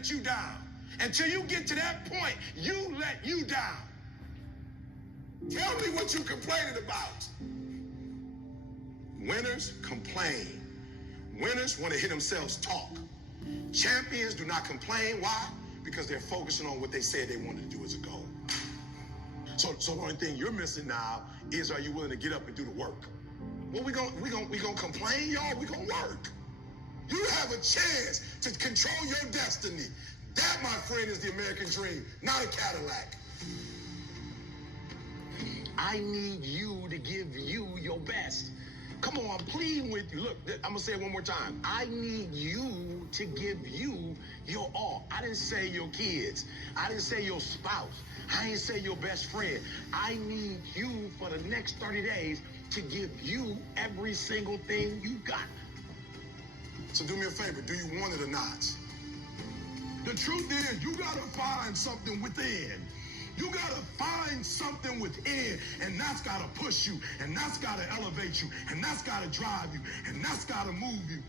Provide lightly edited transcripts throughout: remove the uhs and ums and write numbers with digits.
let you down. Until you get to that point, you let you down. Tell me what you complaining about. Winners complain. Winners want to hear themselves talk. Champions do not complain. Why? Because they're focusing on what they said they wanted to do as a goal. So the only thing you're missing now is, are you willing to get up and do the work? Well, we gonna complain, y'all. We gonna work. You have a chance to control your destiny. That, my friend, is the American dream, not a Cadillac. I need you to give you your best. Come on, I'm pleading with you. Look, I'm gonna say it one more time. I need you to give you your all. I didn't say your kids. I didn't say your spouse. I didn't say your best friend. I need you for the next 30 days to give you every single thing you got. So do me a favor, do you want it or not? The truth is, you gotta find something within. You gotta find something within, and that's gotta push you, and that's gotta elevate you, and that's gotta drive you, and that's gotta move you.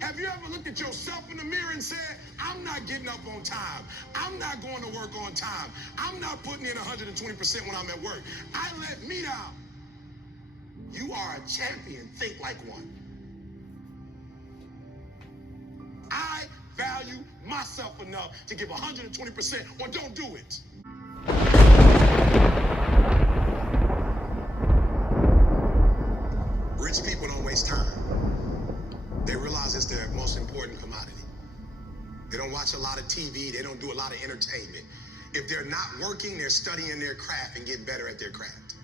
Have you ever looked at yourself in the mirror and said, I'm not getting up on time. I'm not going to work on time. I'm not putting in 120% when I'm at work. I let me down. You are a champion. Think like one. I value myself enough to give 120% or don't do it. Rich people don't waste time. They realize it's their most important commodity. They don't watch a lot of TV. They don't do a lot of entertainment. If they're not working, they're studying their craft and getting better at their craft.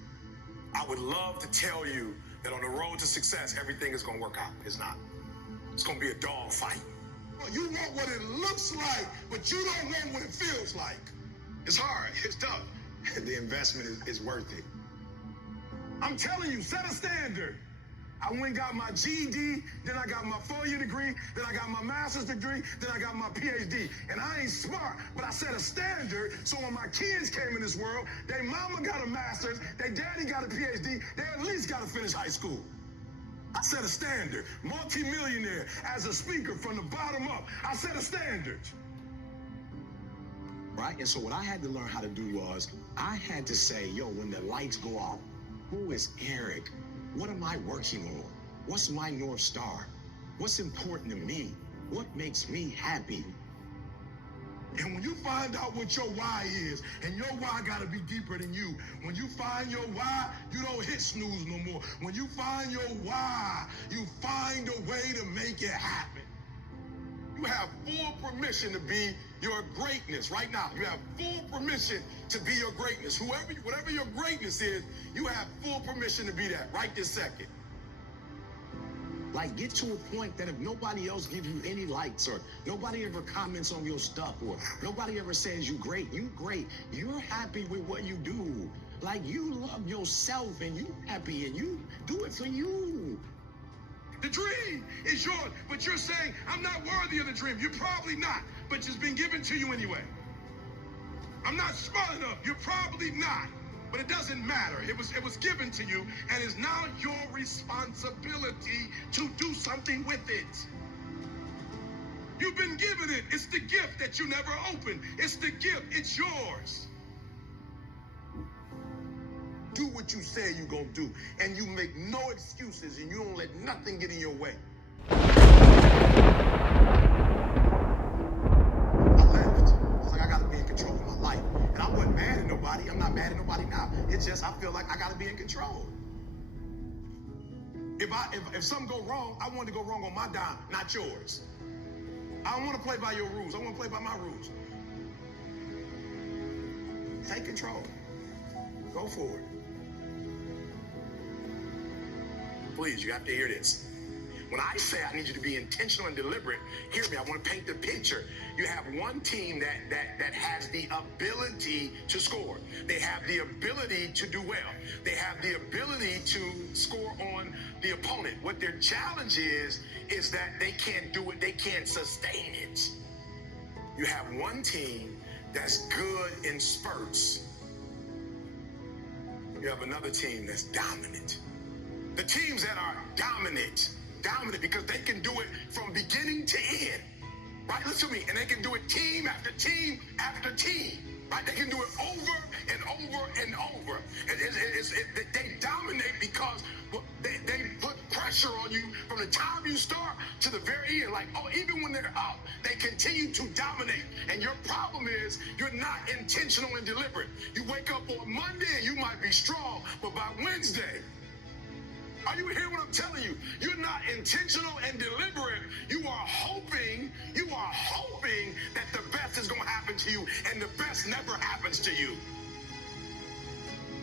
I would love to tell you that on the road to success, everything is going to work out. It's not. It's going to be a dog fight. You want what it looks like, but you don't want what it feels like. It's hard. It's tough. The investment is worth it. I'm telling you, set a standard. I went and got my GED, then I got my 4-year degree, then I got my master's degree, then I got my PhD. And I ain't smart, but I set a standard so when my kids came in this world, their mama got a master's, their daddy got a PhD, they at least got to finish high school. I set a standard. Multi-millionaire as a speaker from the bottom up. I set a standard. Right? And so what I had to learn how to do was, I had to say, yo, when the lights go off, who is Eric? What am I working on? What's my North Star? What's important to me? What makes me happy? And when you find out what your why is, and your why gotta be deeper than you, when you find your why, you don't hit snooze no more. When you find your why, you find a way to make it happen. You have full permission to be your greatness right now. You have full permission to be your greatness. Whatever your greatness is, you have full permission to be that right this second. Like, get to a point that if nobody else gives you any likes, or nobody ever comments on your stuff, or nobody ever says you great, you're happy with what you do. Like, you love yourself and you happy and you do it for you. The dream is yours, but you're saying, I'm not worthy of the dream. You're probably not, but it's been given to you anyway. I'm not smart enough. You're probably not, but it doesn't matter. It was given to you, and it's now your responsibility to do something with it. You've been given it. It's the gift that you never opened. It's the gift. It's yours. Do what you say you're going to do, and you make no excuses, and you don't let nothing get in your way. I left. It's like I got to be in control of my life. And I wasn't mad at nobody. I'm not mad at nobody now. It's just I feel like I got to be in control. If something go wrong, I want to go wrong on my dime, not yours. I don't want to play by your rules. I want to play by my rules. Take control. Go for it. Please, you have to hear this. When I say I need you to be intentional and deliberate, hear me, I want to paint the picture. You have one team that has the ability to score. They have the ability to do well. They have the ability to score on the opponent. What their challenge is that they can't do it, they can't sustain it. You have one team that's good in spurts. You have another team that's dominant. The teams that are dominant because they can do it from beginning to end. Right? Listen to me. And they can do it team after team after team. Right? They can do it over and over and over. They dominate because they put pressure on you from the time you start to the very end. Like, oh, even when they're up, they continue to dominate. And your problem is you're not intentional and deliberate. You wake up on Monday and you might be strong, but by Wednesday, are you hearing what I'm telling you? You're not intentional and deliberate. You are hoping that the best is going to happen to you, and the best never happens to you.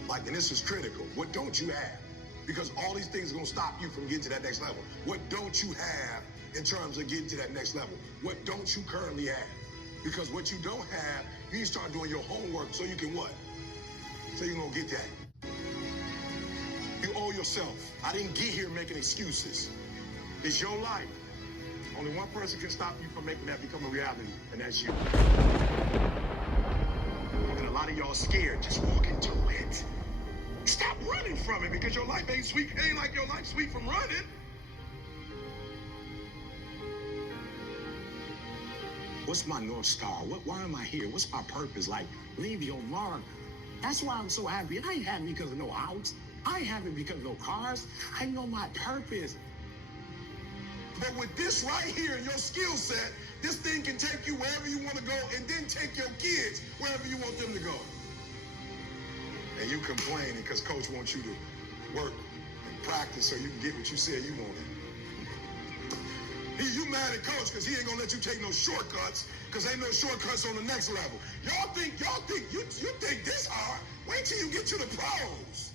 Like, and this is critical. What don't you have? Because all these things are going to stop you from getting to that next level. What don't you have in terms of getting to that next level? What don't you currently have? Because what you don't have, you need to start doing your homework so you can what? So you're going to get that. You owe yourself. I didn't get here making excuses. It's your life. Only one person can stop you from making that become a reality, and that's you. And a lot of y'all scared. Just walk into it. Stop running from it because your life ain't sweet. It ain't like your life's sweet from running. What's my North Star? Why am I here? What's my purpose? Like, leave your mark. That's why I'm so happy. I ain't happy because of no house. I ain't happy because of no cars. I know my purpose. But with this right here in your skill set, this thing can take you wherever you want to go and then take your kids wherever you want them to go. And you complaining because coach wants you to work and practice so you can get what you said you wanted. You mad at coach because he ain't gonna let you take no shortcuts because ain't no shortcuts on the next level. Y'all think you think this hard? Wait till you get to the pros.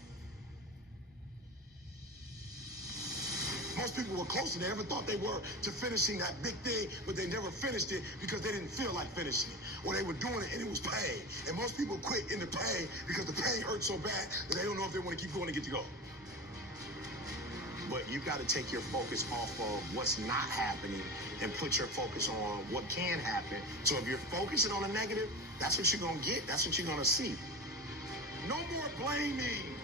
Most people were closer than they ever thought they were to finishing that big thing, but they never finished it because they didn't feel like finishing it. Or they were doing it and it was pain. And most people quit in the pain because the pain hurt so bad that they don't know if they want to keep going to get to go. But you got to take your focus off of what's not happening and put your focus on what can happen. So if you're focusing on the negative, that's what you're going to get. That's what you're going to see. No more blaming.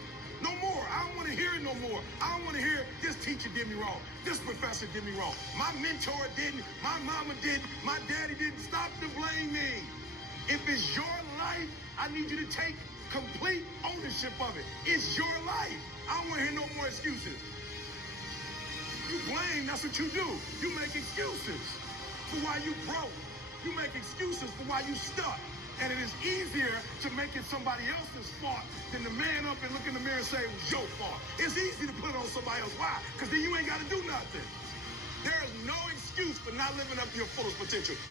No more. I don't want to hear it no more. I don't want to hear this teacher did me wrong. This professor did me wrong. My mentor didn't. My mama didn't. My daddy didn't. Stop the blaming. If it's your life, I need you to take complete ownership of it. It's your life. I don't want to hear no more excuses. You blame, that's what you do. You make excuses for why you broke. You make excuses for why you stuck. And it is easier to make it somebody else's fault than to man up and look in the mirror and say it was your fault. It's easy to put it on somebody else. Why? Because then you ain't got to do nothing. There is no excuse for not living up to your fullest potential.